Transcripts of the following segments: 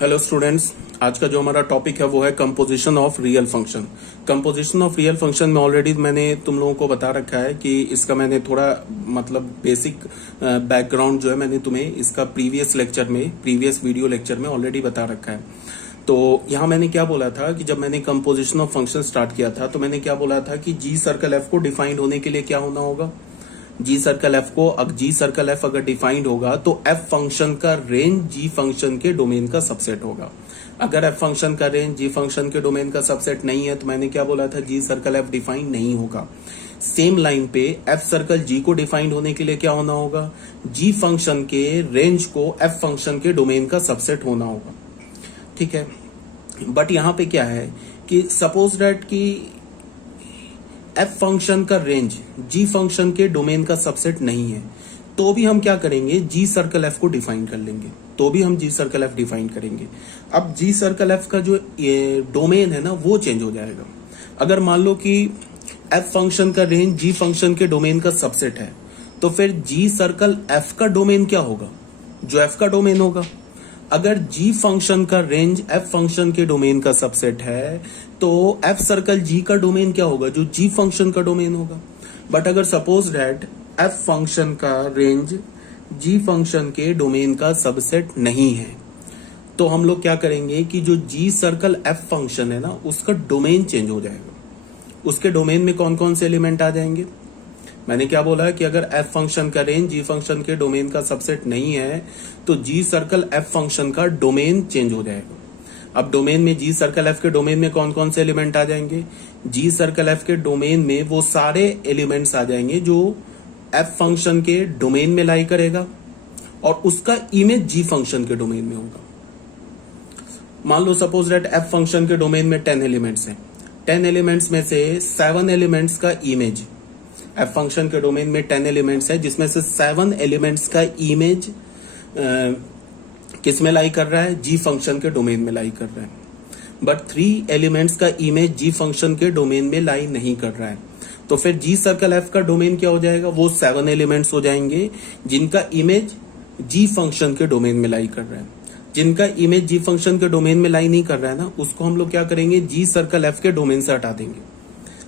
Hello students, आज का जो हमारा टॉपिक है वो है composition of real function. Composition of real function में ऑलरेडी मैंने तुम लोगों को बता रखा है कि इसका मैंने थोड़ा बेसिक बैकग्राउंड जो है मैंने तुम्हें इसका प्रीवियस वीडियो लेक्चर में ऑलरेडी बता रखा है। तो यहाँ मैंने क्या बोला था कि जब मैंने कंपोजिशन ऑफ फंक्शन स्टार्ट किया था तो मैंने क्या बोला था कि जी सर्कल एफ को डिफाइंड होने के लिए क्या होना होगा। जी सर्कल एफ अगर डिफाइंड होगा तो एफ फंक्शन का रेंज जी फंक्शन के डोमेन का सबसेट होगा। अगर एफ फंक्शन का रेंज जी फंक्शन के डोमेन का सबसेट नहीं है तो मैंने क्या बोला था, जी सर्कल एफ डिफाइंड नहीं होगा। सेम लाइन पे एफ सर्कल जी को डिफाइंड होने के लिए क्या होना होगा, जी फंक्शन के रेंज को एफ फंक्शन के डोमेन का सबसेट होना होगा। ठीक है, बट यहां पे क्या है कि सपोज दैट कि एफ फंक्शन का रेंज जी फंक्शन के डोमेन का सबसेट नहीं है तो भी हम क्या करेंगे, जी सर्कल एफ को डिफाइन कर लेंगे, तो भी हम जी सर्कल एफ डिफाइन करेंगे। अब जी सर्कल एफ का जो डोमेन है ना वो चेंज हो जाएगा। अगर मान लो कि एफ फंक्शन का रेंज जी फंक्शन के डोमेन का सबसेट है तो फिर जी सर्कल एफ का डोमेन क्या होगा, जो एफ का डोमेन होगा। अगर जी फंक्शन का रेंज एफ फंक्शन के डोमेन का सबसेट है तो एफ सर्कल जी का डोमेन क्या होगा, जो जी फंक्शन का डोमेन होगा। बट अगर सपोज दैट एफ फंक्शन का रेंज जी फंक्शन के डोमेन का सबसेट नहीं है तो हम लोग क्या करेंगे कि जो जी सर्कल एफ फंक्शन है ना उसका डोमेन चेंज हो जाएगा। उसके डोमेन में कौन कौन से एलिमेंट आ जाएंगे। मैंने क्या बोला कि अगर एफ फंक्शन का रेंज जी फंक्शन के डोमेन का सबसेट नहीं है तो जी सर्कल एफ फंक्शन का डोमेन चेंज हो जाएगा। अब डोमेन में जी सर्कल एफ के डोमेन में कौन कौन से एलिमेंट आ जाएंगे, जी सर्कल एफ के डोमेन में वो सारे एलिमेंट्स आ जाएंगे जो एफ फंक्शन के डोमेन में लाई करेगा और उसका इमेज जी फंक्शन के डोमेन में होगा। मान लो सपोज दैट एफ फंक्शन के डोमेन में 10 एलिमेंट्स हैं, 10 एलिमेंट्स में से 7 एलिमेंट्स का इमेज, एफ फंक्शन के डोमेन में 10 एलिमेंट्स है जिसमें से 7 एलिमेंट्स का इमेज किस में लाई कर रहा है, जी फंक्शन के डोमेन में लाई कर रहा है। बट 3 एलिमेंट्स का इमेज जी फंक्शन के डोमेन में लाई नहीं कर रहा है तो फिर जी सर्कल एफ का डोमेन क्या हो जाएगा, वो 7 एलिमेंट्स हो जाएंगे जिनका इमेज जी फंक्शन के डोमेन में लाई कर रहा है। जिनका इमेज जी फंक्शन के डोमेन में लाई नहीं कर रहा है ना उसको हम लोग क्या करेंगे, जी सर्कल एफ के डोमेन से हटा देंगे।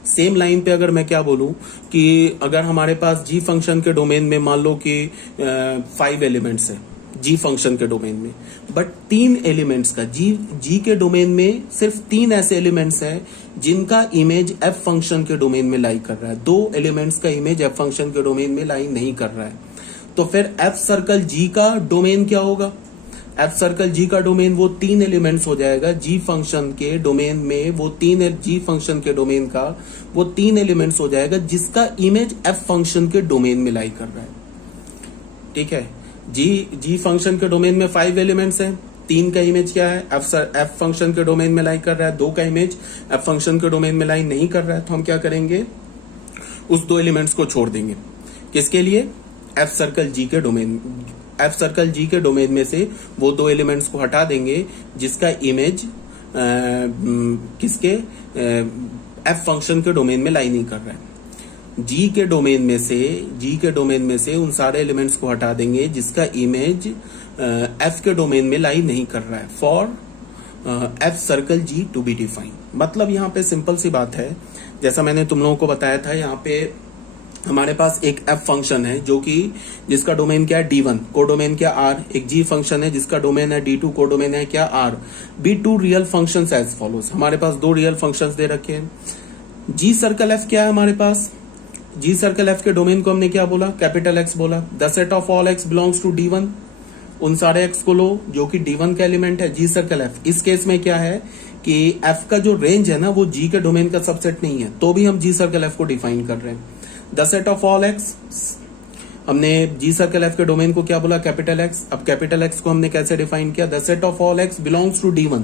सेम लाइन पे अगर मैं क्या बोलूं कि अगर हमारे पास जी फंक्शन के डोमेन में मान लो कि 5 एलिमेंट्स है जी फंक्शन के डोमेन में, बट 3 एलिमेंट्स का जी के डोमेन में सिर्फ 3 ऐसे एलिमेंट्स हैं जिनका इमेज एफ फंक्शन के डोमेन में लाई कर रहा है, 2 एलिमेंट्स का इमेज एफ फंक्शन के डोमेन में लाई नहीं कर रहा है तो फिर एफ सर्कल जी का डोमेन क्या होगा, एफ सर्कल जी का डोमेन वो 3 एलिमेंट्स हो जाएगा जी फंक्शन के डोमेन में, वो 3 जी फंक्शन के डोमेन का वो 3 एलिमेंट्स हो जाएगा जिसका इमेज एफ फंक्शन के डोमेन में लाई कर रहा है। ठीक है, जी फंक्शन के डोमेन में 5 एलिमेंट्स हैं, 3 का इमेज क्या है, एफ फंक्शन के डोमेन में लाई कर रहा है, 2 का इमेज एफ फंक्शन के डोमेन में लाई नहीं कर रहा है तो हम क्या करेंगे, उस 2 एलिमेंट्स को छोड़ देंगे। किसके लिए, एफ सर्कल जी के डोमेन में से वो 2 एलिमेंट्स को हटा देंगे जिसका इमेज किसके, एफ फंक्शन के डोमेन में लाई नहीं कर रहा है। जी के डोमेन में से उन सारे एलिमेंट्स को हटा देंगे जिसका इमेज एफ के डोमेन में लाई नहीं कर रहा है, for F circle G to be define. मतलब यहाँ पे सिंपल सी बात है, जैसा मैंने तुम लोगों को बताया था, यहाँ पे हमारे पास एक एफ फंक्शन है जो कि जिसका डोमेन क्या है D1, कोडोमेन क्या आर, एक जी फंक्शन है जिसका डोमेन है D2, कोडोमेन है क्या R. B2 real functions as follows, हमारे पास 2 रियल फंक्शंस दे रखे हैं। जी सर्कल एफ क्या है हमारे पास, जी सर्कल एफ के डोमेन को हमने क्या बोला, कैपिटल एक्स बोला। The set of all X belongs to D1, उन सारे एक्स को लो जो कि D1 का एलिमेंट है, जी सर्कल एफ। इस केस में क्या है कि एफ का जो रेंज है ना वो जी के डोमेन का सबसेट नहीं है तो भी हम जी सर्कल एफ को डिफाइन कर रहे हैं। The set of all X, हमने जी सर्कल एफ के डोमेन को क्या बोला, कैपिटल एक्स। अब कैपिटल एक्स को हमने कैसे डिफाइन किया, the set of all X belongs to D1,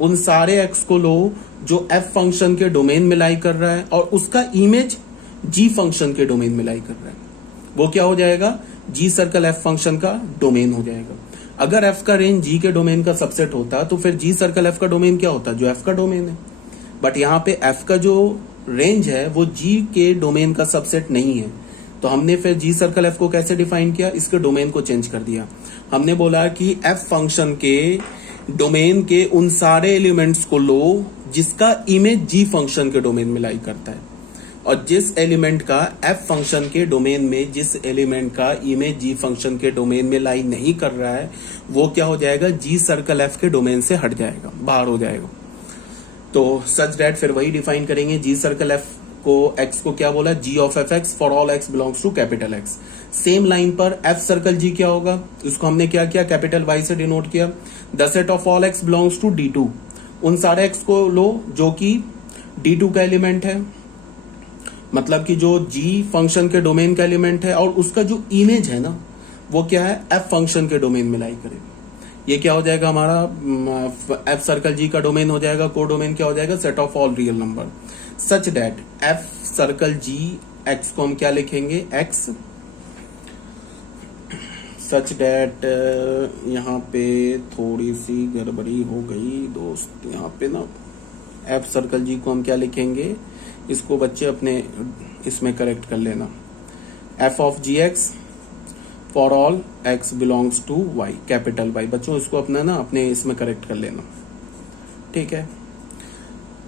उन सारे एक्स को लो जो एफ फंक्शन के डोमेन में लाई कर रहा है और उसका इमेज जी फंक्शन के डोमेन में लाई कर रहा है, वो क्या हो जाएगा, जी सर्कल एफ फंक्शन का डोमेन हो जाएगा। अगर एफ का रेंज जी के डोमेन का सबसेट होता तो फिर जी सर्कल एफ का डोमेन क्या होता, जो एफ का डोमेन है। बट यहाँ पे एफ का जो रेंज है वो जी के डोमेन का सबसेट नहीं है तो हमने फिर जी सर्कल एफ को कैसे डिफाइन किया, इसके डोमेन को चेंज कर दिया। हमने बोला कि एफ फंक्शन के डोमेन के उन सारे एलिमेंट्स को लो जिसका इमेज जी फंक्शन के डोमेन में लाई करता है, और जिस एलिमेंट का एफ फंक्शन के डोमेन में, जिस एलिमेंट का इमेज जी फंक्शन के डोमेन में लाई नहीं कर रहा है, वो क्या हो जाएगा, जी सर्कल एफ के डोमेन से हट जाएगा, बाहर हो जाएगा। तो सच दैट फिर वही डिफाइन करेंगे, जी सर्कल एफ को, एक्स को क्या बोला, G of F X for all X belongs to capital X. Same line पर एफ सर्कल जी क्या होगा, इसको हमने क्या किया, कैपिटल वाई से डिनोट किया। The set of all X belongs to D two, उन सारे एक्स को लो जो कि डी टू का एलिमेंट है, मतलब कि जो जी फंक्शन के डोमेन का एलिमेंट है, और उसका जो इमेज है ना वो क्या है, एफ फंक्शन के डोमेन में लाई करेगा। ये क्या हो जाएगा हमारा, एफ सर्कल जी का डोमेन हो जाएगा, को डोमेन क्या हो जाएगा, set of all real number. Such that F circle G X को हम क्या लिखेंगे, एक्स, सच दैट यहाँ पे थोड़ी सी गड़बड़ी हो गई दोस्त, यहाँ पे ना एफ सर्कल जी को हम क्या लिखेंगे, इसको बच्चे अपने इसमें करेक्ट कर लेना, F of G X for all X belongs to Y, capital Y. बच्चों इसको अपना ना अपने इसमें करेक्ट कर लेना, ठीक है।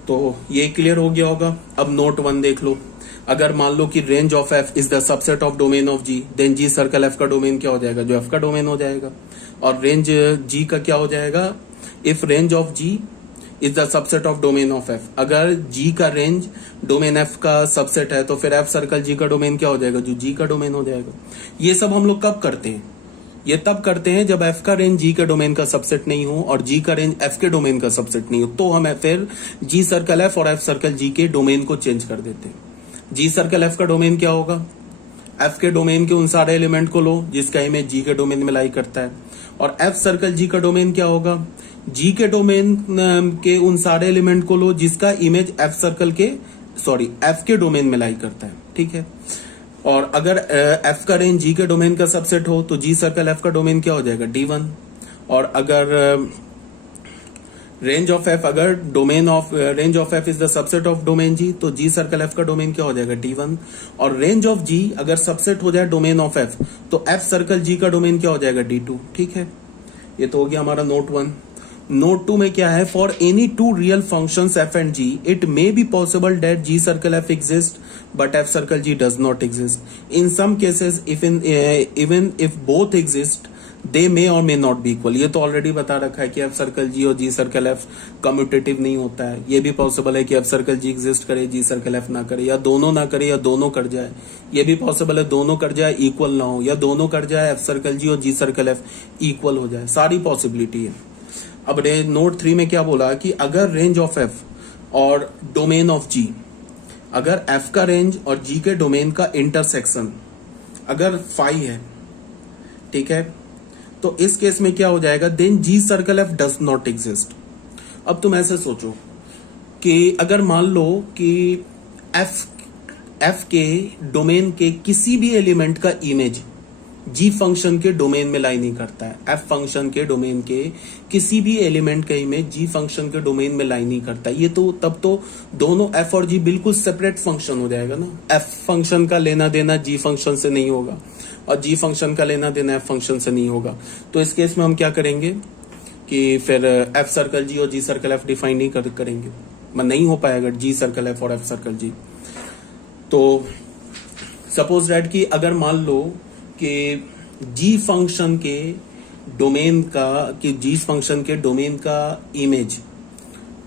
तो ये क्लियर हो गया होगा। अब नोट 1 देख लो, अगर मान लो कि range of F is the subset of domain of G, then G circle F का डोमेन क्या हो जाएगा, जो एफ का डोमेन हो जाएगा। और रेंज जी का क्या हो जाएगा, if range of G is the subset of domain of F, अगर जी का रेंज डोमेन एफ का सबसेट है तो फिर एफ सर्कल जी का डोमेन क्या हो जाएगा, जो जी का डोमेन हो जाएगा। ये सब हम लोग कब करते हैं, ये तब करते हैं जब एफ का रेंज जी के डोमेन का सबसेट नहीं हो और जी का रेंज एफ के डोमेन का सबसेट नहीं हो, तो हम फिर जी सर्कल एफ और एफ सर्कल जी के डोमेन को चेंज कर देते हैं। जी सर्कल एफ का डोमेन क्या होगा, एफ के डोमेन के उन सारे एलिमेंट को लो जिसका इमेज जी के डोमेन में लाई करता है, और एफ सर्कल जी का डोमेन क्या होगा, जी के डोमेन के उन सारे एलिमेंट को लो जिसका इमेज एफ सर्कल के, सॉरी एफ के डोमेन में लाई करता है, ठीक है। और अगर एफ का रेंज जी के डोमेन का सबसेट हो तो जी सर्कल एफ का डोमेन क्या हो जाएगा, D1। और अगर रेंज ऑफ एफ, अगर domain of range of F is the subset of domain G, तो जी सर्कल एफ का डोमेन क्या हो जाएगा, D1। और रेंज ऑफ जी अगर सबसेट हो जाए डोमेन ऑफ एफ, तो एफ सर्कल जी का डोमेन क्या हो जाएगा, D2, ठीक है। ये तो हो गया हमारा नोट 1। नोट 2 में क्या है, for any two real functions F and G, it may be possible that G circle F exist but F circle G does not exist. In some cases even if both exist they may और may not be equal. ये तो already बता रखा है कि F circle जी और G circle F commutative नहीं होता है। ये भी पॉसिबल है कि एफ सर्कल जी एग्जिस्ट करे, जी सर्कल एफ ना करे, या दोनों ना करे, या दोनों कर जाए। ये भी पॉसिबल है दोनों कर जाए इक्वल ना हो, या दोनों कर जाए एफ सर्कल जी और जी सर्कल एफ इक्वल हो जाए, सारी पॉसिबिलिटी है। अब नोट 3 में क्या बोला कि अगर रेंज ऑफ एफ और डोमेन ऑफ जी, अगर एफ का रेंज और जी के डोमेन का इंटरसेक्शन अगर फाई है, ठीक है, तो इस केस में क्या हो जाएगा, then G circle F does not exist. अब तुम ऐसे सोचो कि अगर मान लो कि एफ के डोमेन के किसी भी एलिमेंट का इमेज जी फंक्शन के डोमेन में लाई नहीं करता है, एफ फंक्शन के डोमेन के किसी भी एलिमेंट का इमेज जी फंक्शन के डोमेन में लाई नहीं करता, ये तो तब तो दोनों एफ और जी बिल्कुल सेपरेट फंक्शन हो जाएगा ना। एफ फंक्शन का लेना देना जी फंक्शन से नहीं होगा और जी फंक्शन का लेना देना एफ फंक्शन से नहीं होगा। तो इस केस में हम क्या करेंगे कि फिर एफ सर्कल जी और जी सर्कल एफ डिफाइन नहीं करेंगे, नहीं हो पाएगा जी सर्कल एफ और एफ सर्कल जी। तो सपोज दैट कि अगर मान लो कि जी फंक्शन के डोमेन का, कि जी फंक्शन के डोमेन का इमेज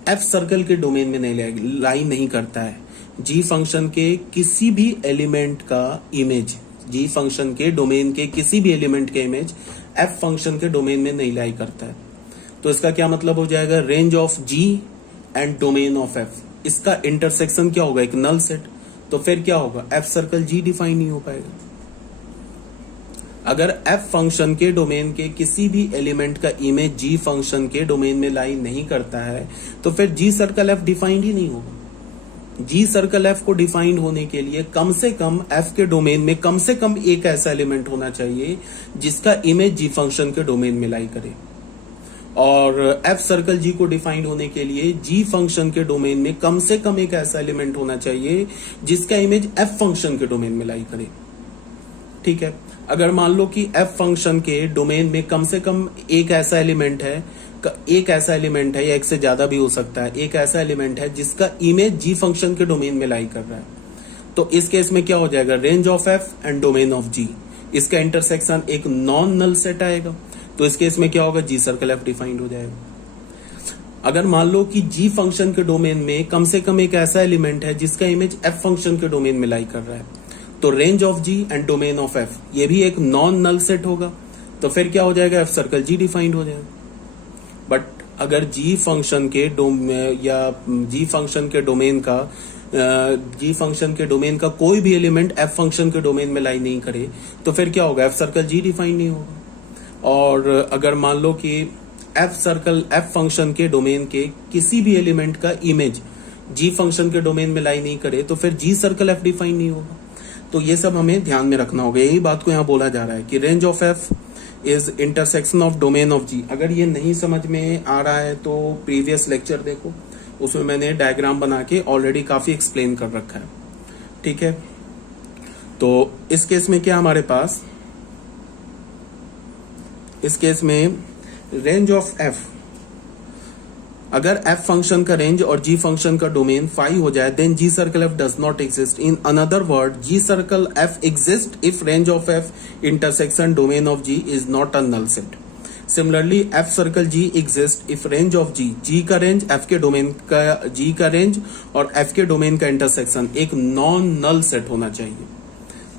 एफ सर्कल के डोमेन में नहीं लाई नहीं करता है, जी फंक्शन के किसी भी एलिमेंट का इमेज, जी फंक्शन के डोमेन के किसी भी एलिमेंट के इमेज एफ फंक्शन के डोमेन में नहीं लाई करता है, तो इसका क्या मतलब हो जाएगा, range of G and domain of F, इसका इंटरसेक्शन क्या होगा, एक नल सेट। तो फिर क्या होगा, एफ सर्कल जी डिफाइन नहीं हो पाएगा। अगर एफ फंक्शन के डोमेन के किसी भी एलिमेंट का इमेज जी फंक्शन के डोमेन में लाई नहीं करता है, तो फिर जी सर्कल एफ डिफाइंड ही नहीं होगा। जी सर्कल एफ को डिफाइंड होने के लिए कम से कम एफ के डोमेन में कम से कम एक ऐसा एलिमेंट होना चाहिए जिसका इमेज जी फंक्शन के डोमेन में लाई करे, और एफ सर्कल जी को डिफाइंड होने के लिए जी फंक्शन के डोमेन में कम से कम एक ऐसा एलिमेंट होना चाहिए जिसका इमेज एफ फंक्शन के डोमेन में लाई करे, ठीक है। अगर मान लो कि एफ फंक्शन के डोमेन में कम से कम एक ऐसा एलिमेंट है एक ऐसा एलिमेंट है या एक से ज्यादा भी हो सकता है, एक ऐसा एलिमेंट है जिसका इमेज जी फंक्शन के डोमेन में लाई कर रहा है, तो इस केस में क्या हो जाएगा, range of F and domain of G, इसका इंटरसेक्शन एक नॉन नल सेट आएगा, तो इस केस में क्या होगा, जी सर्कल एफ डिफाइंड हो जाएगा। अगर मान लो कि जी फंक्शन के डोमेन में कम से कम एक ऐसा एलिमेंट है जिसका इमेज एफ फंक्शन के डोमेन में लाई कर रहा है, तो range of G and domain of F ये भी एक नॉन नल सेट होगा, तो फिर क्या हो जाएगा, एफ सर्कल जी डिफाइंड हो जाएगा। बट अगर जी फंक्शन के जी फंक्शन के डोमेन का कोई भी एलिमेंट एफ फंक्शन के डोमेन में लाई नहीं करे, तो फिर क्या होगा, एफ सर्कल जी डिफाइंड नहीं होगा। और अगर मान लो कि एफ फंक्शन के डोमेन के किसी भी एलिमेंट का इमेज जी फंक्शन के डोमेन में लाई नहीं करे, तो फिर जी सर्कल एफ डिफाइन नहीं होगा। तो ये सब हमें ध्यान में रखना होगा, यही बात को यहाँ बोला जा रहा है कि range of F is intersection of domain of G. अगर ये नहीं समझ में आ रहा है तो प्रीवियस लेक्चर देखो, उसमें मैंने डायग्राम बना के ऑलरेडी काफी एक्सप्लेन कर रखा है, ठीक है। तो इस केस में क्या हमारे पास, इस केस में रेंज ऑफ एफ, अगर एफ फंक्शन का रेंज और जी फंक्शन का डोमेन फाई हो जाए, then G circle F does not exist. In another word, G circle F exist if range of F intersection domain of G is not a null set. Similarly F circle G exist if range of G, G का range, F के domain का, जी का range और F के domain का intersection एक non null set होना चाहिए,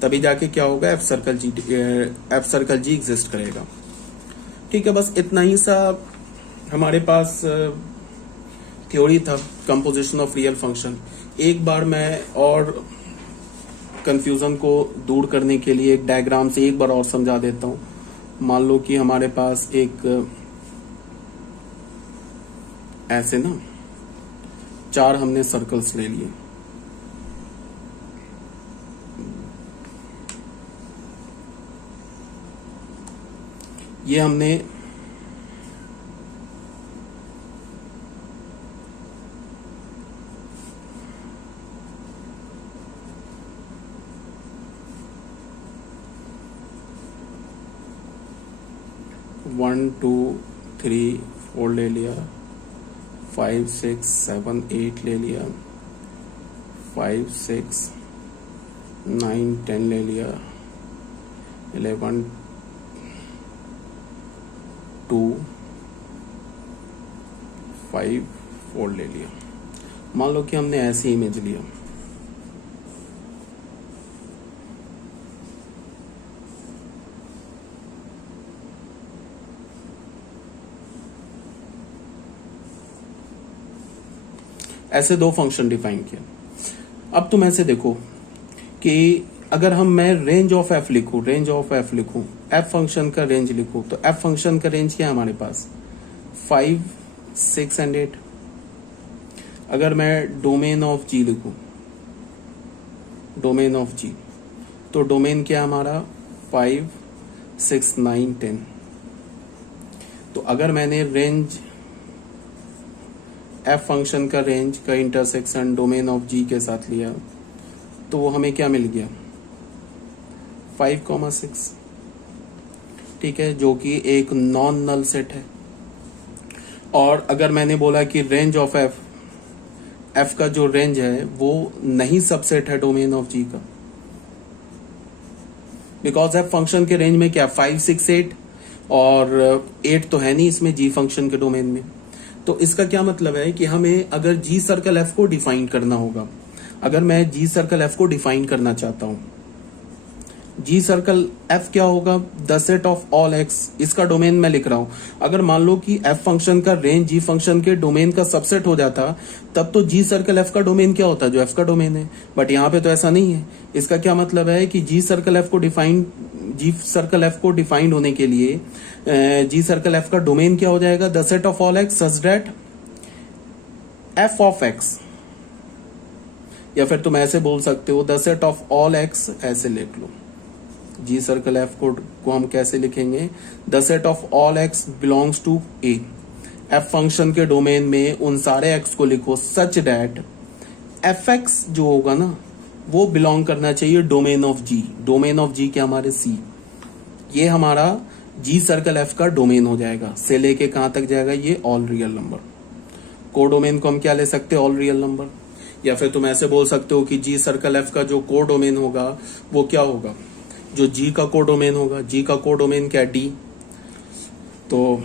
तभी जाके क्या होगा, एफ सर्कल जी एग्जिस्ट करेगा। ठीक है, बस इतना ही सा हमारे पास थ्योरी था कंपोजिशन ऑफ रियल फंक्शन। एक बार मैं और कंफ्यूजन को दूर करने के लिए एक डायग्राम से एक बार और समझा देता हूं। मान लो कि हमारे पास एक ऐसे ना 4 हमने सर्कल्स ले लिए, ये हमने वन 2 3 4 ले लिया, 5 6 7 8 ले लिया, 5 6 9 10 ले लिया, 11 2 5 4 ले लिया। मान लो कि हमने ऐसी इमेज लिया, ऐसे 2 फंक्शन डिफाइन किया। अब तुम ऐसे देखो कि अगर मैं रेंज ऑफ एफ लिखूं, एफ फंक्शन का रेंज लिखूं, तो एफ फंक्शन का रेंज क्या है हमारे पास, 5 6 एंड 8। अगर मैं डोमेन ऑफ जी लिखूं, डोमेन ऑफ जी, तो डोमेन क्या है हमारा, 5 6 9 10। तो अगर मैंने रेंज एफ फंक्शन का रेंज का इंटरसेक्शन डोमेन ऑफ जी के साथ लिया, तो वो हमें क्या मिल गया, 5,6, ठीक है, जो कि एक नॉन नल सेट है। और अगर मैंने बोला कि रेंज ऑफ एफ, एफ का जो रेंज है वो नहीं सबसेट है डोमेन ऑफ जी का, बिकॉज एफ फंक्शन के रेंज में क्या 5 6 8 और 8 तो है नहीं इसमें जी फंक्शन के डोमेन में। तो इसका क्या मतलब है कि हमें अगर जी सर्कल एफ को डिफाइन करना होगा, अगर मैं जी सर्कल एफ को डिफाइन करना चाहता हूं, जी सर्कल एफ क्या होगा, the set of all x, इसका डोमेन मैं लिख रहा हूं। अगर मान लो कि एफ फंक्शन का रेंज जी फंक्शन के डोमेन का सबसेट हो जाता, तब तो जी सर्कल एफ का डोमेन क्या होता, जो एफ का डोमेन है। बट यहाँ पे तो ऐसा नहीं है। इसका क्या मतलब है कि जी सर्कल एफ को डिफाइंड होने के लिए जी सर्कल एफ का डोमेन क्या हो जाएगा, the set of all x such that F of x, या फिर तुम ऐसे बोल सकते हो the set of all x, ऐसे लिख लो। जी सर्कल एफ को हम कैसे लिखेंगे, the set of all X belongs to A. F function के डोमेन में उन सारे एक्स को लिखो सच दैट एफ एक्स जो होगा ना वो बिलोंग करना चाहिए domain of G. Domain of G क्या हमारे सी, ये हमारा जी सर्कल एफ का डोमेन हो जाएगा, से लेके कहां तक जाएगा, ये ऑल रियल नंबर। कोडोमेन को हम क्या ले सकते हैं, ऑल रियल नंबर। या फिर तुम ऐसे बोल सकते हो कि जी सर्कल एफ का जो कोडोमेन होगा वो क्या होगा, जो जी का कोडोमेन होगा, जी का कोडोमेन क्या, डी। तो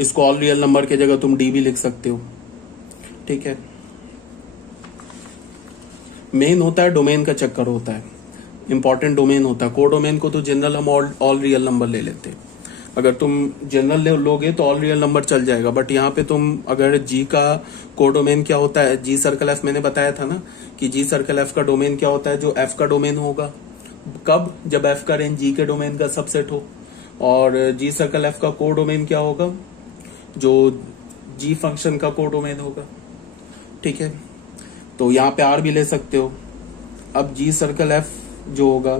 इसको ऑल रियल नंबर की जगह तुम डी भी लिख सकते हो, ठीक है। मेन होता है डोमेन का चक्कर होता है, इंपॉर्टेंट डोमेन होता है। कोडोमेन को तो जनरल हम ऑल रियल नंबर ले लेते हैं। अगर तुम जनरल लोगे तो ऑल रियल नंबर चल जाएगा, बट यहाँ पे तुम अगर जी का कोडोमेन क्या होता है, जी सर्कल एफ, मैंने बताया था ना कि जी सर्कल एफ का डोमेन क्या होता है, जो एफ का डोमेन होगा। कब, जब एफ का रेंज जी के डोमेन का सबसेट हो। और जी सर्कल एफ का कोडोमेन क्या होगा, जो जी फंक्शन का कोडोमेन होगा, ठीक है। तो यहाँ पे आर भी ले सकते हो। अब जी सर्कल एफ जो होगा,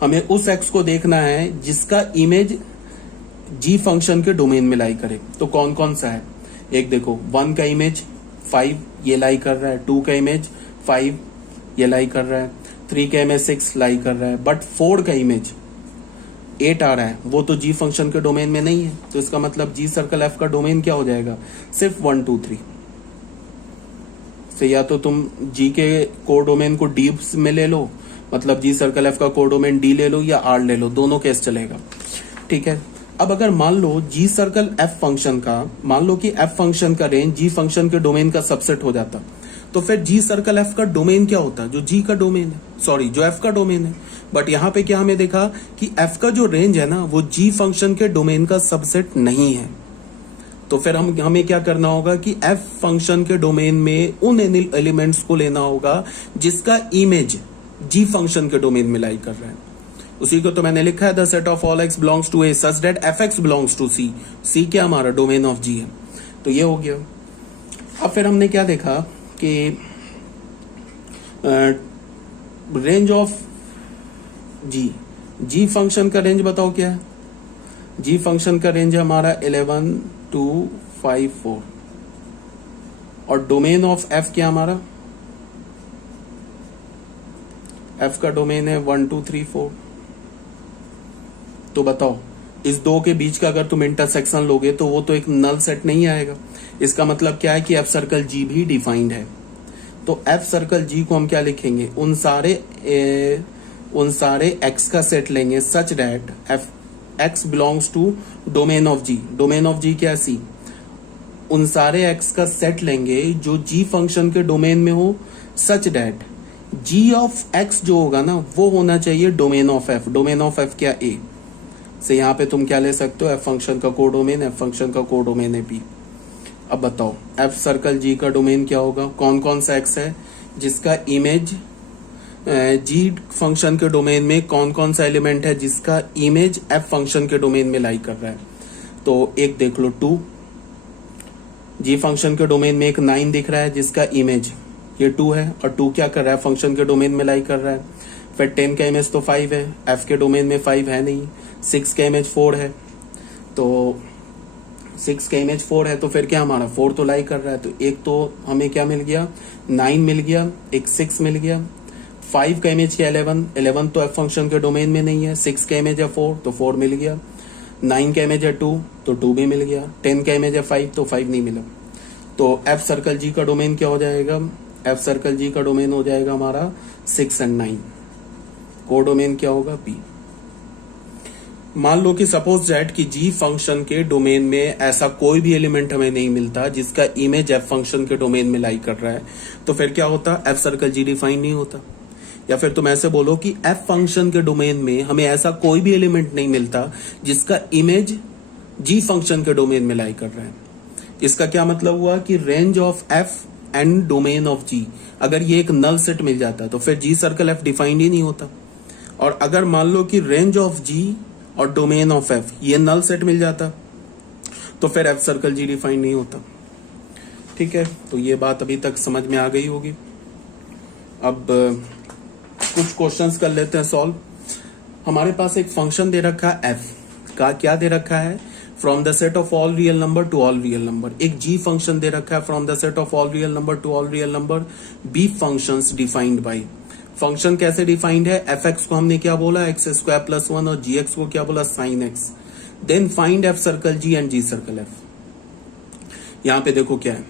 हमें उस एक्स को देखना है जिसका इमेज जी फंक्शन के डोमेन में लाई करे। तो कौन कौन सा है, एक देखो, 1 का इमेज 5 ये लाई कर रहा है, 2 का इमेज 5 ये लाई कर रहा है, 3 का इमेज 6 लाई कर रहा है, बट 4 का इमेज 8 आ रहा है, वो तो जी फंक्शन के डोमेन में नहीं है। तो इसका मतलब जी सर्कल एफ का डोमेन क्या हो जाएगा, सिर्फ 1 2 3 से। या तो तुम जी के कोडोमेन को डी में ले लो, मतलब जी सर्कल एफ का कोडोमेन डी ले लो, या आर ले लो, दोनों केस चलेगा, ठीक है। अब अगर मान लो जी सर्कल एफ फंक्शन का, मान लो कि एफ फंक्शन का रेंज जी फंक्शन के डोमेन का सबसेट हो जाता, तो फिर जी सर्कल एफ का डोमेन क्या होता, जो जी का डोमेन है, सॉरी जो एफ का डोमेन है। बट यहाँ पे क्या हमें देखा कि एफ का जो रेंज है ना, वो जी फंक्शन के डोमेन का सबसेट नहीं है। तो फिर हमें क्या करना होगा कि एफ फंक्शन के डोमेन में उन एलिमेंट्स को लेना होगा जिसका इमेज जी फंक्शन के डोमेन में लाई कर रहा है। उसी को तो मैंने लिखा है, the set of all X belongs to A such that F X belongs to C. C क्या हमारा डोमेन ऑफ जी है, तो ये हो गया। अब फिर हमने क्या देखा कि range of G, G function का रेंज बताओ क्या है, जी फंक्शन का रेंज है हमारा 11 2 5 4, और डोमेन ऑफ एफ क्या हमारा, एफ का डोमेन है 1 2 3 4। तो बताओ, इस दो के बीच का अगर तुम इंटरसेक्शन लोगे तो वो तो एक नल सेट नहीं आएगा। इसका मतलब क्या है कि एफ सर्कल जी भी डिफाइंड है। तो एफ सर्कल जी को हम क्या लिखेंगे, उन सारे एक्स का सेट लेंगे such that F X belongs to domain of G. Domain of G क्या है, सी। उन सारे एक्स का सेट लेंगे जो जी फंक्शन के डोमेन में हो, such that G of X जो होगा ना, वो होना चाहिए domain of F. Domain of F क्या, ए। से यहाँ पे तुम क्या ले सकते हो, एफ फंक्शन का कोडोमेन, एफ फंक्शन का कोडोमेन है बी। अब बताओ एफ सर्कल जी का डोमेन क्या होगा, कौन कौन सा एक्स है जिसका इमेज जी फंक्शन के डोमेन में, कौन कौन सा एलिमेंट है जिसका इमेज एफ फंक्शन के डोमेन में लाई कर रहा है। तो एक देख लो 2, जी फंक्शन के डोमेन में एक 9 दिख रहा है जिसका इमेज ये 2 है, और 2 क्या कर रहा है, फंक्शन के डोमेन में लाई कर रहा है। फिर 10 का इमेज तो 5 है, एफ के डोमेन में 5 है नहीं। 6 का इमेज 4 है, तो 6 का इमेज 4 है, तो फिर क्या हमारा 4 तो लाई कर रहा है। तो एक तो हमें क्या मिल गया, 9 मिल गया, एक 6 मिल गया। 5 का इमेज क्या, 11 तो एफ फंक्शन के डोमेन में नहीं है। 6 का इमेज है 4, तो 4 मिल गया। 9 का इमेज है 2, तो 2 भी मिल गया। 10 का इमेज है 5, तो 5 नहीं मिला। तो एफ सर्कल जी का डोमेन क्या हो जाएगा, एफ सर्कल जी का डोमेन हो जाएगा हमारा 6 और 9। कोडोमेन क्या होगा, पी। मान लो कि सपोज दैट कि जी फंक्शन के डोमेन में ऐसा कोई भी एलिमेंट हमें नहीं मिलता जिसका इमेज एफ फंक्शन के डोमेन में लाई कर रहा है, तो फिर क्या होता, एफ सर्कल जी डिफाइन नहीं होता। या फिर तुम ऐसे बोलो कि एफ फंक्शन के डोमेन में हमें ऐसा कोई भी एलिमेंट नहीं मिलता जिसका इमेज जी फंक्शन के डोमेन में लाई कर रहा है। इसका क्या मतलब हुआ कि range of F and domain of G, अगर ये एक नल सेट मिल जाता तो फिर जी सर्कल एफ डिफाइंड ही नहीं होता। और अगर मान लो कि रेंज ऑफ जी और डोमेन ऑफ एफ ये नल सेट मिल जाता तो फिर एफ सर्कल जी डिफाइंड नहीं होता। ठीक है, तो ये बात अभी तक समझ में आ गई होगी। अब कुछ क्वेश्चंस कर लेते हैं सॉल्व। हमारे पास एक फंक्शन दे रखा है एफ का, क्या दे रखा है, from the set of all real number to all real number. एक जी फंक्शन दे रखा है from the set of all real number to all real number, be functions defined by. Function कैसे डिफाइंड है, एफ एक्स को हमने क्या बोला, एक्स स्क्वायर प्लस 1, और जी एक्स को क्या बोला, sine X. Then find F circle G and G circle F. यहां पे देखो क्या है,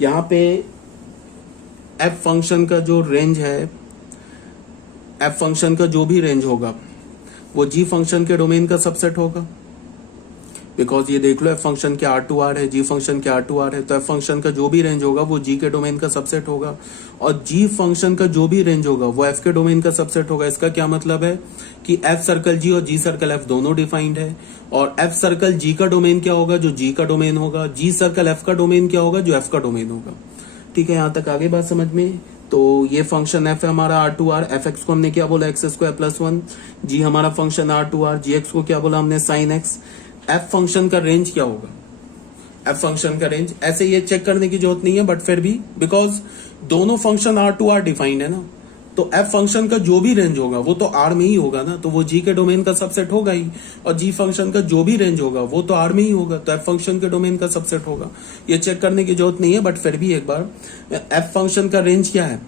यहां पे एफ फंक्शन का जो रेंज है, एफ फंक्शन का जो भी रेंज होगा वो जी फंक्शन के डोमेन का सबसेट होगा। बिकॉज ये देख लो एफ फंक्शन के आर टू आर है, जी फंक्शन के आर टू आर है, तो एफ फंक्शन का जो भी रेंज होगा वो जी के डोमेन का सबसेट होगा, और जी फंक्शन का जो भी रेंज होगा वो एफ के डोमेन का सबसेट होगा। इसका क्या मतलब है कि एफ सर्कल जी और जी सर्कल एफ दोनों डिफाइंड है, और एफ सर्कल जी का डोमेन क्या होगा, जो जी का डोमेन होगा, जी सर्कल एफ का डोमेन क्या होगा, जो एफ का डोमेन होगा। ठीक है, यहां तक आगे बात समझ में। तो ये फंक्शन एफ है हमारा R to R, F X को हमने क्या बोला, X square plus one, G हमारा function R to R, G X को क्या बोला हमने, साइन एक्स। एफ फंक्शन का रेंज क्या होगा, एफ फंक्शन का रेंज ऐसे ये चेक करने की जरूरत नहीं है, बट फिर भी बिकॉज दोनों function R to R defined है ना, तो एफ फंक्शन का जो भी रेंज होगा वो तो आर में ही होगा ना, तो वो जी के डोमेन का सबसेट होगा ही, और जी फंक्शन का जो भी रेंज होगा वो तो आर में ही होगा, तो एफ फंक्शन के डोमेन का सबसेट होगा। ये चेक करने की जरूरत नहीं है, बट फिर भी एक बार, एफ फंक्शन का रेंज क्या है,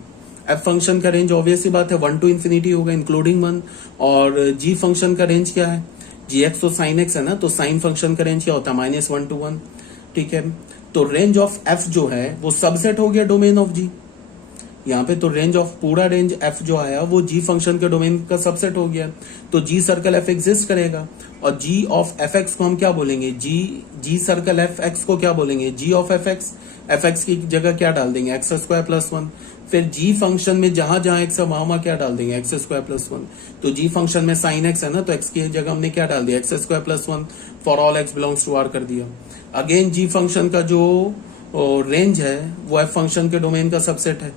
एफ फंक्शन का रेंज ऑब्वियस सी बात है 1 to infinity होगा इंक्लूडिंग 1, और जी फंक्शन का रेंज क्या है, जी एक्स तो साइन एक्स है ना, तो साइन फंक्शन का रेंज क्या होता है, -1 to 1। ठीक है, तो रेंज ऑफ एफ जो है वो सबसेट हो गया डोमेन ऑफ जी। यहाँ पे तो रेंज ऑफ पूरा रेंज एफ जो आया वो जी फंक्शन के डोमेन का सबसेट हो गया, तो जी सर्कल एफ एग्जिस्ट करेगा, और जी ऑफ एफ एक्स को हम क्या बोलेंगे, जी सर्कल एफ एक्स को क्या बोलेंगे, जी ऑफ एफ एक्स की जगह क्या डाल देंगे, एक्स स्क्वायर प्लस वन। फिर जी फंक्शन में जहां जहां एक्स है वहां क्या डाल देंगे, एक्स स्क्वायर प्लस वन। तो जी फंक्शन में साइन एक्स है ना, तो एक्स की जगह हमने क्या डाल दिया, X square plus one, for all X belongs to R कर दिया। अगेन जी फंक्शन का जो रेंज है वो एफ फंक्शन के डोमेन का सबसेट है,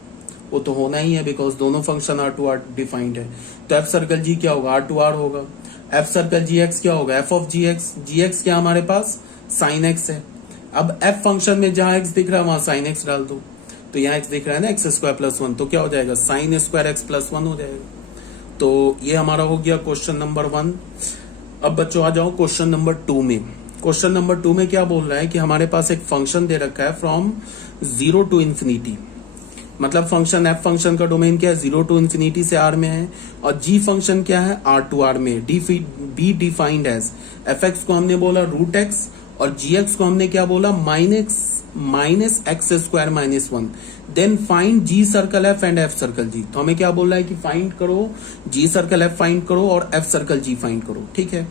वो तो होना ही है बिकॉज दोनों function R to R defined है। तो एफ सर्कल जी क्या होगा, आर टू आर होगा। एफ सर्कल जी एक्स क्या होगा, एफ ऑफ जी एक्स क्या हमारे पास साइन एक्स है। अब एफ फंक्शन में जहां एक्स दिख रहा है वहां साइन एक्स डाल दो, तो यहाँ एक्स दिख रहा है ना, एक्स स्क्वायर प्लस वन, तो क्या हो जाएगा, sine square x plus one हो जाएगा। तो ये हमारा हो गया क्वेश्चन नंबर 1। अब बच्चों आ जाओ क्वेश्चन नंबर 2 में। क्वेश्चन नंबर 2 में क्या बोल रहा है कि हमारे पास एक फंक्शन दे रखा है फ्रॉम 0 to infinity, मतलब फंक्शन एफ फंक्शन का डोमेन क्या है, 0 to infinity से आर में है, और जी फंक्शन क्या है, आर टू आर में, be defined as, F X को हमने बोला रूट एक्स, और जी एक्स को हमने क्या बोला, minus X square minus one. Then find G circle F and F circle G. तो हमें क्या बोल रहा है कि फाइंड करो जी सर्कल एफ फाइंड करो और एफ सर्कल जी फाइंड करो। ठीक है,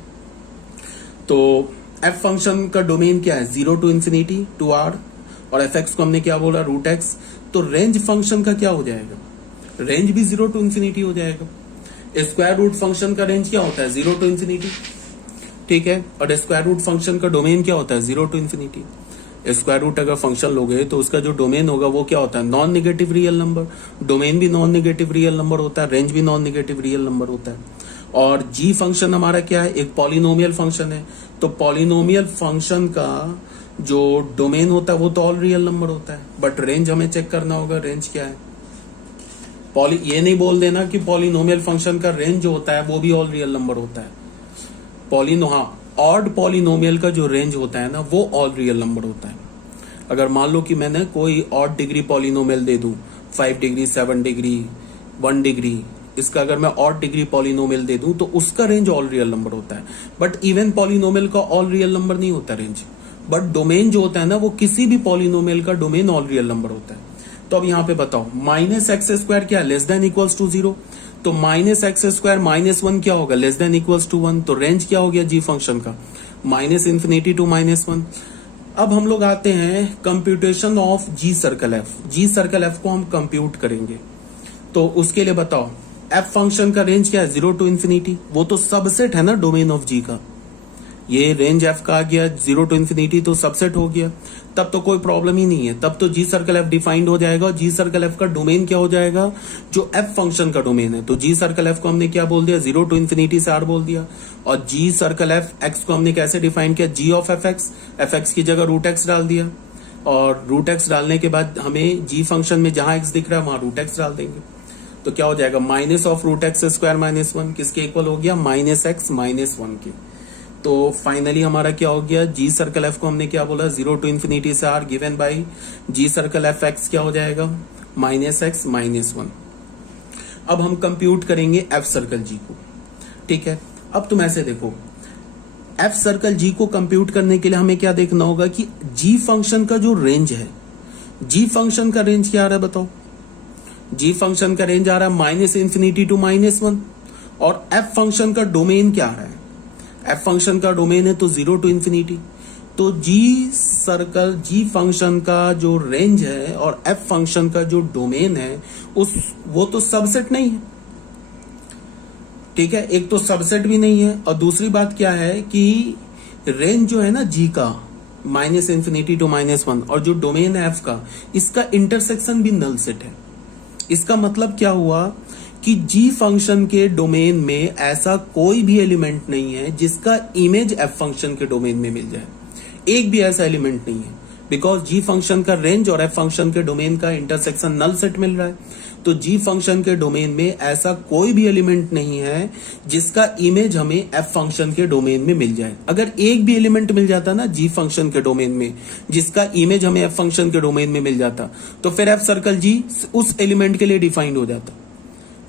तो एफ फंक्शन का डोमेन क्या है, 0 to infinity टू आर, और एफ एक्स को हमने क्या बोला, रूट एक्स। तो रेंज फंक्शन का क्या हो जाएगा, रेंज भी 0 to infinity हो जाएगा। स्क्वायर रूट फंक्शन का रेंज क्या होता है, 0 to infinity। ठीक है, और स्क्वायर रूट फंक्शन का डोमेन क्या होता है, 0 to infinity। स्क्वायर रूट अगर फंक्शन लोगे तो उसका जो डोमेन होगा वो क्या होता है, non negative real number. Domain भी नॉन नेगेटिव रियल नंबर होता है, रेंज भी नॉन नेगेटिव रियल नंबर होता है। और जी फंक्शन हमारा क्या है, एक पॉलिनोमियल फंक्शन है, तो पॉलिनोमियल फंक्शन का जो डोमेन होता है वो तो ऑल रियल नंबर होता है, बट रेंज हमें चेक करना होगा, रेंज क्या है। ये नहीं बोल देना कि पॉलिनोमियल फंक्शन का रेंज जो होता है वो भी ऑल रियल नंबर होता है। ऑड पॉलिनोमियल का जो रेंज होता है ना वो ऑल रियल नंबर होता है। अगर मान लो कि मैंने कोई ऑड डिग्री पॉलिनोमियल दे दूं, 5 डिग्री, 7 डिग्री, 1 डिग्री, इसका अगर मैं ऑड डिग्री पॉलिनोमियल दे दूं तो उसका रेंज ऑल रियल नंबर होता है, बट इवन पॉलिनोमियल का ऑल रियल नंबर नहीं होता रेंज, बट डोमेन जो होता है ना वो किसी भी पॉलिनोमियल का डोमेन ऑल रियल नंबर होता है। तो अब यहाँ पे बताओ, माइनस एक्स स्क्वायर क्या है, लेस देन इक्वल्स टू 0, तो minus X square minus one क्या होगा, लेस देन इक्वल्स टू 1, तो रेंज क्या हो गया जी फंक्शन का, माइनस इन्फिनिटी टू -1। अब हम लोग आते हैं computation of G circle F. G circle F को हम कंप्यूट करेंगे, तो उसके लिए बताओ एफ फंक्शन का रेंज क्या है, 0 to infinity, वो तो सबसेट है ना डोमेन ऑफ जी का। ये रेंज एफ का आ गया 0 to infinity, तो सबसेट हो गया, तब तो कोई प्रॉब्लम ही नहीं है, तब तो जी सर्कल एफ डिफाइंड हो जाएगा। और जी सर्कल एफ का डोमेन क्या हो जाएगा, जो एफ फंक्शन का डोमेन है। तो जी सर्कल एफ को हमने क्या बोल दिया, 0 to infinity से आर बोल दिया। और जी सर्कल एफ एक्स को हमने कैसे डिफाइन किया, जी ऑफ एफ एक्स की जगह रूट एक्स डाल दिया, और रूट एक्स डालने के बाद हमें जी फंक्शन में जहां एक्स दिख रहा है वहां रूट एक्स डाल देंगे, तो क्या हो जाएगा, minus of root X square -1 किसके इक्वल हो गया, -x -1 के। तो फाइनली हमारा क्या हो गया, जी सर्कल एफ को हमने क्या बोला, 0 to infinity से R given by G circle F X क्या हो जाएगा, -x -1। अब हम कंप्यूट करेंगे एफ सर्कल जी को। ठीक है, अब तुम ऐसे देखो, एफ सर्कल जी को कंप्यूट करने के लिए हमें क्या देखना होगा कि जी फंक्शन का जो रेंज है, जी फंक्शन का रेंज क्या आ रहा है बताओ। जी फंक्शन का रेंज आ रहा है -∞ to -1 और एफ फंक्शन का डोमेन क्या आ रहा है, एफ फंक्शन का डोमेन है तो 0 to ∞। तो जी सर्कल जी फंक्शन का जो रेंज है और एफ फंक्शन का जो डोमेन है वो तो सबसेट नहीं है, ठीक है, एक तो सबसेट भी नहीं है और दूसरी बात क्या है कि रेंज जो है ना जी का -∞ to -1 और जो डोमेन है एफ का, इसका इंटरसेक्शन भी नल सेट है। इसका मतलब क्या हुआ कि जी फंक्शन के डोमेन में ऐसा कोई भी एलिमेंट नहीं है जिसका इमेज एफ फंक्शन के डोमेन में मिल जाए, एक भी ऐसा एलिमेंट नहीं है, बिकॉज जी फंक्शन का रेंज और एफ फंक्शन के डोमेन का इंटरसेक्शन नल सेट मिल रहा है। तो जी फंक्शन के डोमेन में ऐसा कोई भी एलिमेंट नहीं है जिसका इमेज हमें एफ फंक्शन के डोमेन में मिल जाए। अगर एक भी एलिमेंट मिल जाता ना जी फंक्शन के डोमेन में जिसका इमेज हमें एफ फंक्शन के डोमेन में मिल जाता, तो फिर एफ सर्कल जी उस एलिमेंट के लिए डिफाइंड हो जाता।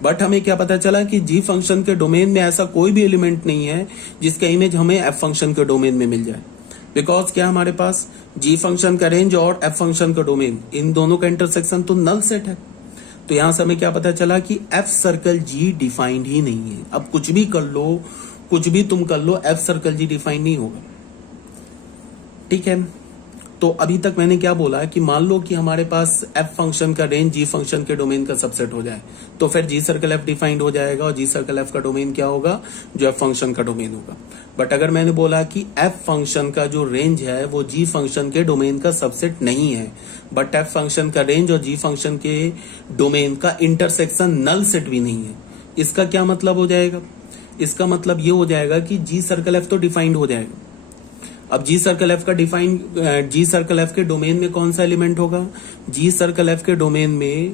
बट हमें क्या पता चला कि जी फंक्शन के डोमेन में ऐसा कोई भी एलिमेंट नहीं है जिसका इमेज हमें एफ फंक्शन के डोमेन में मिल जाए, बिकॉज क्या हमारे पास जी फंक्शन का रेंज और एफ फंक्शन का डोमेन, इन दोनों का इंटरसेक्शन तो नल सेट है। तो यहां से हमें क्या पता चला कि एफ सर्कल जी डिफाइंड ही नहीं है। अब कुछ भी कर लो, कुछ भी तुम कर लो, एफ सर्कल जी डिफाइंड नहीं होगा, ठीक है। तो अभी तक मैंने क्या बोला कि मान लो कि हमारे पास एफ फंक्शन का रेंज जी फंक्शन के डोमेन का सबसेट हो जाए, तो फिर जी सर्कल एफ डिफाइंड हो जाएगा और जी सर्कल एफ का डोमेन क्या होगा, जो एफ फंक्शन का डोमेन होगा। बट अगर मैंने बोला कि एफ फंक्शन का जो रेंज है वो जी फंक्शन के डोमेन का सबसेट नहीं है, बट एफ फंक्शन का रेंज और जी फंक्शन के डोमेन का इंटरसेक्शन नल सेट भी नहीं है, इसका क्या मतलब हो जाएगा, इसका मतलब ये हो जाएगा कि जी सर्कल एफ तो डिफाइंड हो जाएगा। अब जी सर्कल एफ का जी सर्कल एफ के डोमेन में कौन सा एलिमेंट होगा, जी सर्कल एफ के डोमेन में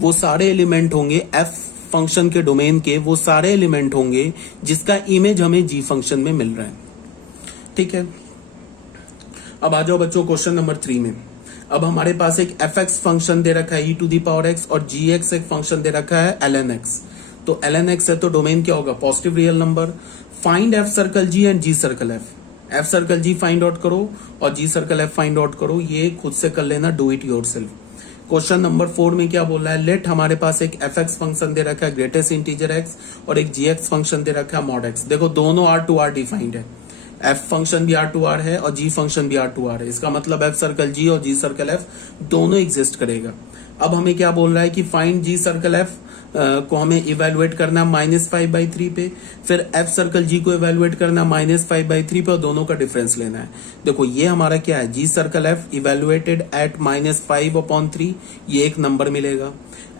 वो सारे एलिमेंट होंगे, एफ फंक्शन के डोमेन के वो सारे एलिमेंट होंगे जिसका इमेज हमें जी फंक्शन में मिल रहा है, ठीक है। अब आ जाओ बच्चों क्वेश्चन नंबर 3 में। अब हमारे पास एक एफ एक्स फंक्शन दे रखा है e⁻x और जी एक्स एक फंक्शन दे रखा है ln x। तो ln x है तो डोमेन क्या होगा, positive real number. Find F circle G and G circle F circle G find out करो और G circle F find out करो, ये खुद से कर लेना, do it yourself. Question number 4 में क्या बोल रहा है, लेट हमारे पास एक एफ एक्स फंक्शन दे रखा है ग्रेटेस्ट इंटीजर एक्स और एक जी एक्स फंक्शन दे रखा है मॉड एक्स। देखो दोनों R2R डिफाइंड है, एफ फंक्शन भी R2R है और जी फंक्शन भी R2R है, इसका मतलब एफ सर्कल जी और जी सर्कल एफ दोनों एग्जिस्ट करेगा। अब हमें क्या बोल रहा है कि फाइंड जी सर्कल एफ को हमें इवेलुएट करना -5/3 पे, फिर एफ सर्कल जी को इवेलुएट करना -5/3 पे और दोनों का डिफरेंस लेना है। देखो ये हमारा क्या है, जी सर्कल एफ इवेलुएटेड एट -5/3, ये एक नंबर मिलेगा।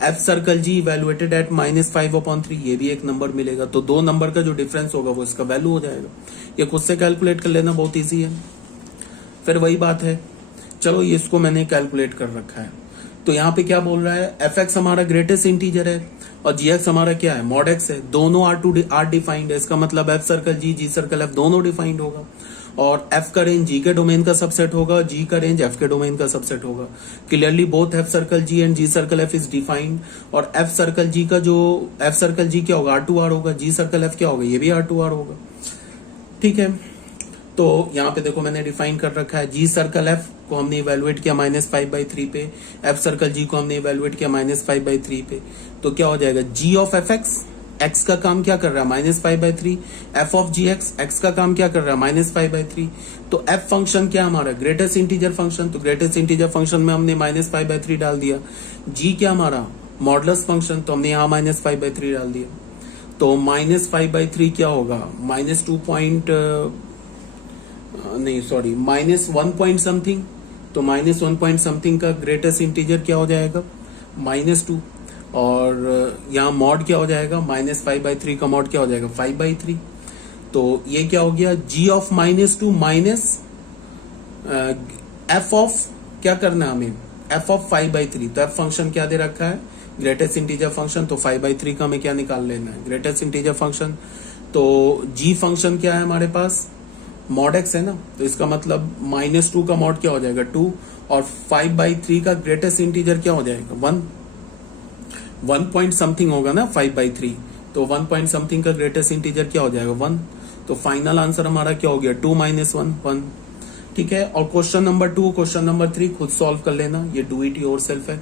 एफ सर्कल जी इवेलुएटेड एट -5/3, ये भी एक नंबर मिलेगा। तो दो नंबर का जो डिफरेंस होगा वो इसका वैल्यू हो जाएगा। ये खुद से कैलकुलेट कर लेना, बहुत ईजी है। फिर वही बात है, चलो ये इसको मैंने कैलकुलेट कर रखा है। तो यहाँ पे क्या बोल रहा है, एफ एक्स हमारा ग्रेटेस्ट इंटीजर है और जी एक्स हमारा क्या है, मॉड एक्स है, दोनों R डिफाइंड है, इसका मतलब एफ सर्कल जी सर्कल एफ दोनों डिफाइंड होगा और एफ का रेंज जी के डोमेन का सबसेट होगा, जी का रेंज एफ के डोमेन का सबसेट होगा। Clearly both F circle G and G circle F is defined और एफ सर्कल जी क्या होगा, R2R होगा, जी सर्कल एफ क्या होगा, ये भी R2R होगा, ठीक है। तो यहाँ पे देखो मैंने डिफाइन कर रखा है, जी सर्कल एफ को हमने इवेलुएट किया -5/3 पे, एफ सर्कल जी को हमने इवेलुएट किया -5/3 पे। तो क्या हो जाएगा, जी ऑफ एफ एक्स का काम क्या कर रहा है, -5/3, एफ ऑफ जी एक्स का काम क्या कर रहा है, -5/3। तो एफ फंक्शन क्या हमारा, ग्रेटेस्ट इंटीजर फंक्शन, तो ग्रेटेस्ट इंटीजर फंक्शन में हमने -5/3 डाल दिया। जी क्या हमारा, मॉडुलस फंक्शन, तो हमने यहाँ -5/3 डाल दिया। तो -5/3 क्या होगा, -1 पॉइंट समथिंग, तो -1 पॉइंट समथिंग का ग्रेटेस्ट इंटीजर क्या हो जाएगा, -2, और यहाँ मॉड क्या हो जाएगा, -5/3 का मॉड क्या हो जाएगा, 5/3। तो ये क्या हो गया, g of -2 minus f of क्या करना है हमें, f ऑफ 5/3। तो f फंक्शन क्या दे रखा है, ग्रेटेस्ट इंटीजर फंक्शन, तो 5/3 का हमें क्या निकाल लेना है, ग्रेटेस्ट इंटीजर फंक्शन। तो g फंक्शन क्या है हमारे पास, मॉड x है ना, तो इसका मतलब -2 का मॉड क्या हो जाएगा, 2, और 5/3 का ग्रेटेस्ट इंटीजर क्या हो जाएगा, 1 पॉइंट समथिंग होगा ना 5/3, तो 1 पॉइंट समथिंग का ग्रेटेस्ट इंटीजर क्या हो जाएगा, 1। तो फाइनल आंसर हमारा क्या हो गया 2 - 1 1। ठीक है, और क्वेश्चन नंबर 2 क्वेश्चन नंबर 3 खुद सॉल्व कर लेना, ये डू इट योर सेल्फ है।